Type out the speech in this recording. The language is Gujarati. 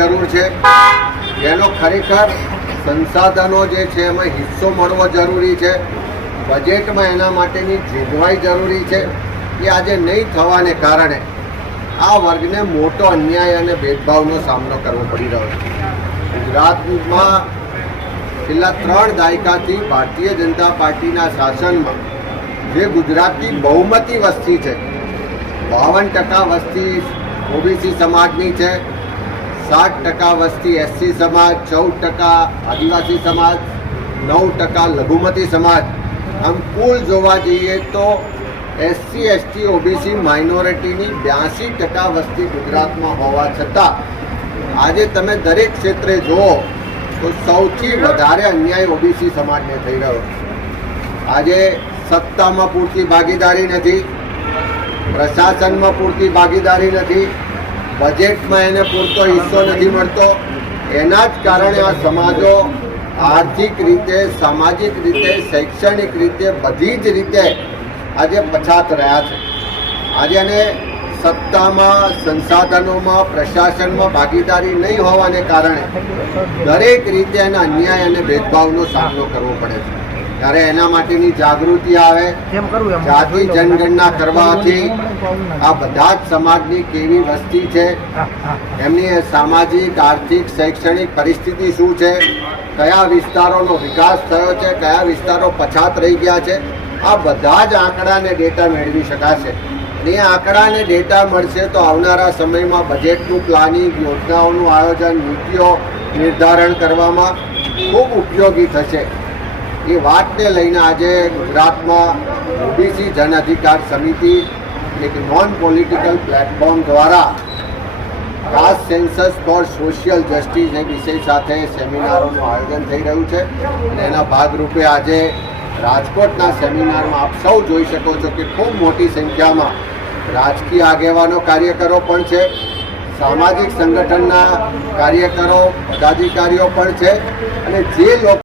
જરૂર છે, એનો ખરેખર સંસાધનો જે છે એમાં હિસ્સો મળવો જરૂરી છે, બજેટમાં એના માટેની જોગવાઈ જરૂરી છે. એ આજે નહીં થવાને કારણે આ વર્ગને મોટો અન્યાય અને ભેદભાવનો સામનો કરવો પડી રહ્યો છે. ગુજરાતમાં છેલ્લા 3 દાયકાથી ભારતીય જનતા પાર્ટીના શાસનમાં જે ગુજરાતની બહુમતી વસ્તી છે, 52% વસ્તી ઓબીસી સમાજની છે, 60% વસ્તી એસસી સમાજ, 14% આદિવાસી સમાજ, 9% લઘુમતી સમાજ. આમ કુલ જોવા જઈએ તો એસસી એસટી ઓબીસી માઇનોરિટીની 82% વસ્તી ગુજરાતમાં હોવા છતાં આજે તમે દરેક ક્ષેત્રે જુઓ તો સૌથી વધારે અન્યાય ઓબીસી સમાજને થઈ રહ્યો છે. આજે સત્તામાં પૂરતી ભાગીદારી નથી, પ્રશાસનમાં પૂરતી ભાગીદારી નથી, બજેટમાં એને પૂરતો હિસ્સો નથી મળતો. એના જ કારણે આ સમાજો આર્થિક રીતે, સામાજિક રીતે, શૈક્ષણિક રીતે, બધી જ રીતે આજે પછાત રહ્યા છે. આજે એને સત્તામાં, સંસાધનોમાં, પ્રશાસનમાં ભાગીદારી નહીં હોવાને કારણે દરેક રીતે એને અન્યાય અને ભેદભાવનો સામનો કરવો પડે છે. ત્યારે એના માટેની જાગૃતિ આવે, જાતિ જનગણના કરવાથી આ બધા જ સમાજની કેવી વસ્તી છે, એમની સામાજિક, આર્થિક, શૈક્ષણિક પરિસ્થિતિ શું છે, કયા વિસ્તારોનો વિકાસ થયો છે, કયા વિસ્તારો પછાત રહી ગયા છે, આ બધા જ આંકડા અને ડેટા મેળવી શકાશે. અને એ આંકડા અને ડેટા મળશે તો આવનારા સમયમાં બજેટનું પ્લાનિંગ, યોજનાઓનું આયોજન, નીતિઓ નિર્ધારણ કરવામાં ખૂબ ઉપયોગી થશે. એ વાતને લઈને આજે ગુજરાતમાં ઓબીસી જન અધિકાર સમિતિ એક નોન પોલિટિકલ પ્લેટફોર્મ દ્વારા caste census for social justice એ વિષય સાથે સેમિનારોનું આયોજન થઈ રહ્યું છે. અને એના ભાગરૂપે આજે રાજકોટના સેમિનારમાં આપ સૌ જોઈ શકો છો કે ખૂબ મોટી સંખ્યામાં રાજકીય આગેવાનો, કાર્યકરો પણ છે, સામાજિક સંગઠનના કાર્યકરો, પદાધિકારીઓ પણ છે. અને જે લોકો